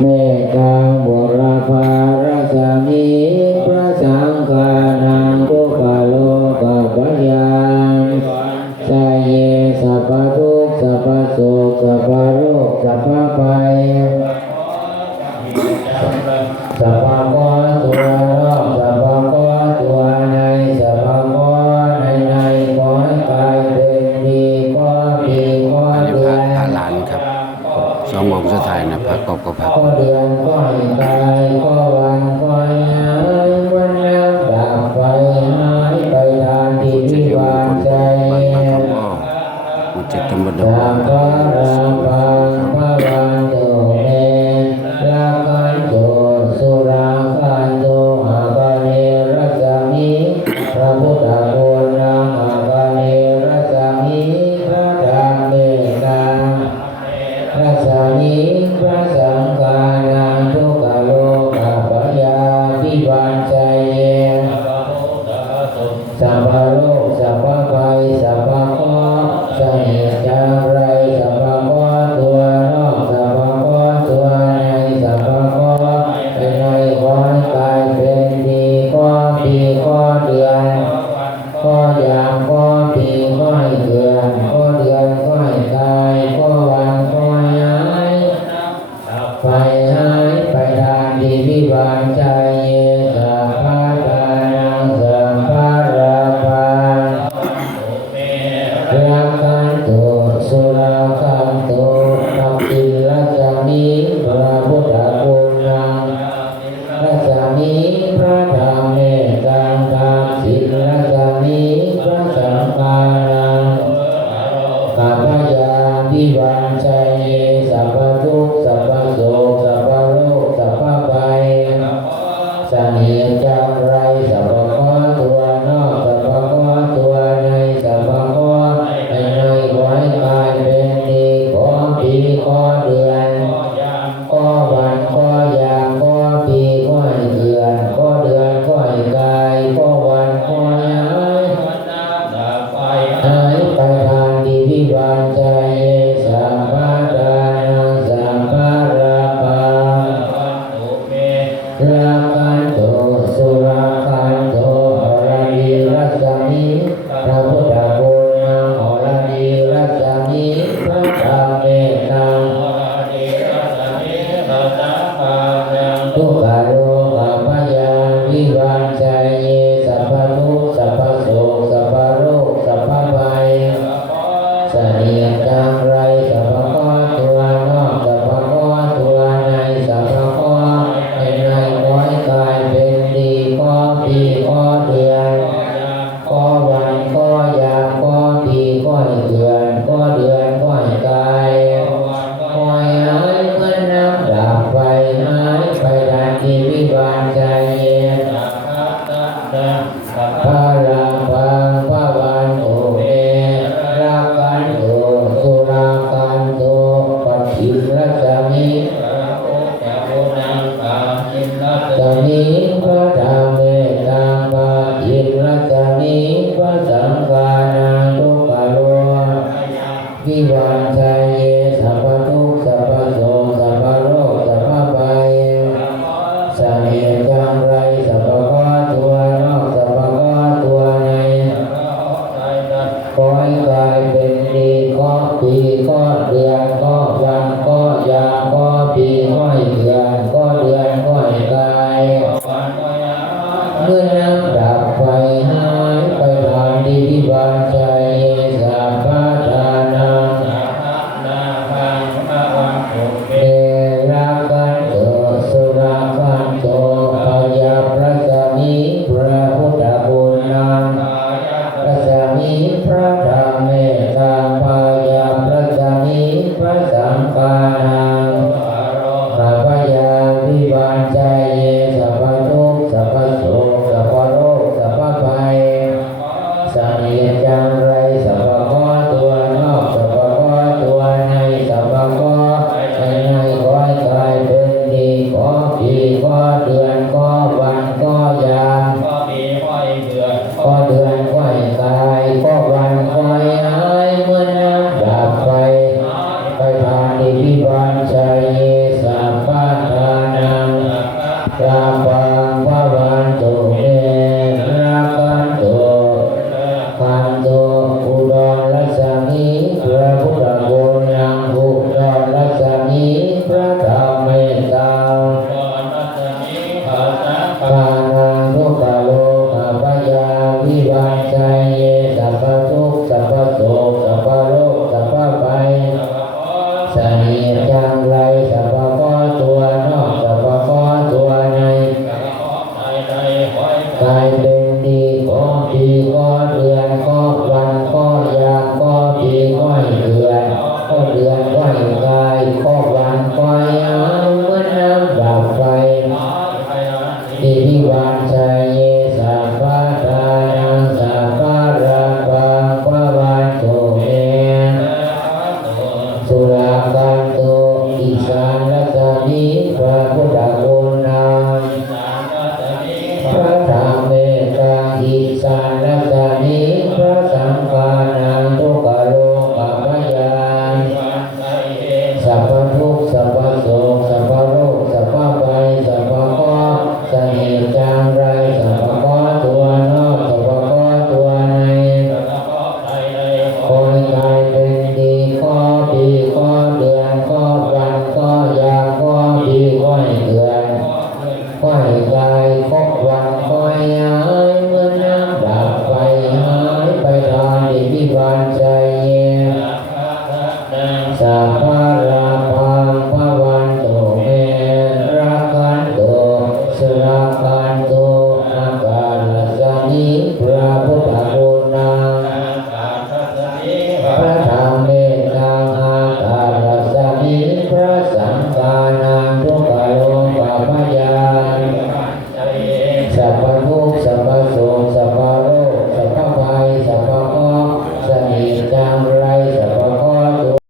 เมตตาบุรพาราชามิพระสังฆานังทุกขโลกปัญญาสายเยสัพพทุกข์สัพพโศกสัพพโรคสัพพภัยสัพพะตัวรอบสัพพะตัวในสัพพะในขอให้กายเป็นดีก็ดีก็เดือน หลานครับสองโมงสุดท้ายนะพักก็พัก ก็เดือนก็ให้กายก็วันก็ให้หายวันแล้วดับไปหายไปทานที่วิวานใจ มันจะทำบันดา สัพพะราภังพระวันโตเมราคันโตสุราคันโตอาคาเนรัสสามิพระพุทธโกนังอาคาเนรัสสามิพระธรรมเมตตารัสสามิพระสังฆานังทุกขโลกปัญญาภิวันใจเยสัพพะโลกสัพพะภัยสัพพะเคราะห์สนิจจาไรสัพพะเคราะห์ตัวนอกสัพพะเคราะห์ตัวในสัพพะเคราะห์เป็นในขอให้กายเป็นดีก็ปีก็เดือนก็ยามก็ปีก็ให้เดือนก็เดือนก็ให้กายก็วันก็หายไปหายไปทางที่วิบากใจเยสัพพะทานังสัพพะราภังราคันโตสุราคันโตปัจจิรัสสามิพระพุทธคุณังรัสสามิพระธรรมเมตตังธรรมสิรัสสามิพระสังฆานังข้าพเจ้าภิวันใจเยสัพพทุกข์สัพพโศกสัพพโรคสัพพภัยสนิจจาไรสัพพะตัวนอกสัพพะตัวในสัพพะในขอให้กายเป็นดีขอปีขอเดือนขอวันขอยามขอปีขอให้เดือนขอเดือนขอให้กายขอวันขอหายหายไปทางที่วิบากใจเยสัพพะทานังสัพพะราภังราคันโตสุราคันโตอรณีรัสสามิพระพุทธคุณังอรณีรัสสามิพระธรรมเมตตังทุกขโลกปัญญาภิวันใจเยสัพพทุกข์สัพพโศกสัพพโรคสัพพภัยสนิจจาไรสัพพะตัวนอกสัพพะตัวในสัพพะในขอให้กายเป็นดีก็ปีก็เดือนก็วันก็ยามก็ปีก็เดือนก็เดือนก็กายก็หายเมื่อน้ำดับไปหายไปดังที่วิบากใจเย็นพระราภังพระวันโตเมราคันโตสุราคันโตปัจฉิมรัสสามิสามิพระธรรมเมตตังปัจฉิมรัสสามิพระสังฆานังทุกขโลวิวันใจเยสัพพทุกข์สัพพโศกสัพพโรคสัพพภัยสนิจจาไรสัพพะตัวนอกสัพพะตัวในขอให้กายเป็นดีก็ปีก็เดือนก็วันก็ยามก็ปีก็เดือนก็เดือนก็กายเมื่อน้ำดับไปหายไปทางที่วิบากใจเยสัพพะทานังเอราคันโตสุราคันโตปัญญาพระสามิพระพุทธคุณังพระสามิพระธรรมเมตตังปัญญาพระสามิพระสังฆานังข้าพ เหมือนน้ำดับไฟอิทิวันชัยเยสัพพะทานังสัพพะราปังปะวันโตเมสุราคันโตอิสานลัสสามิพระพุท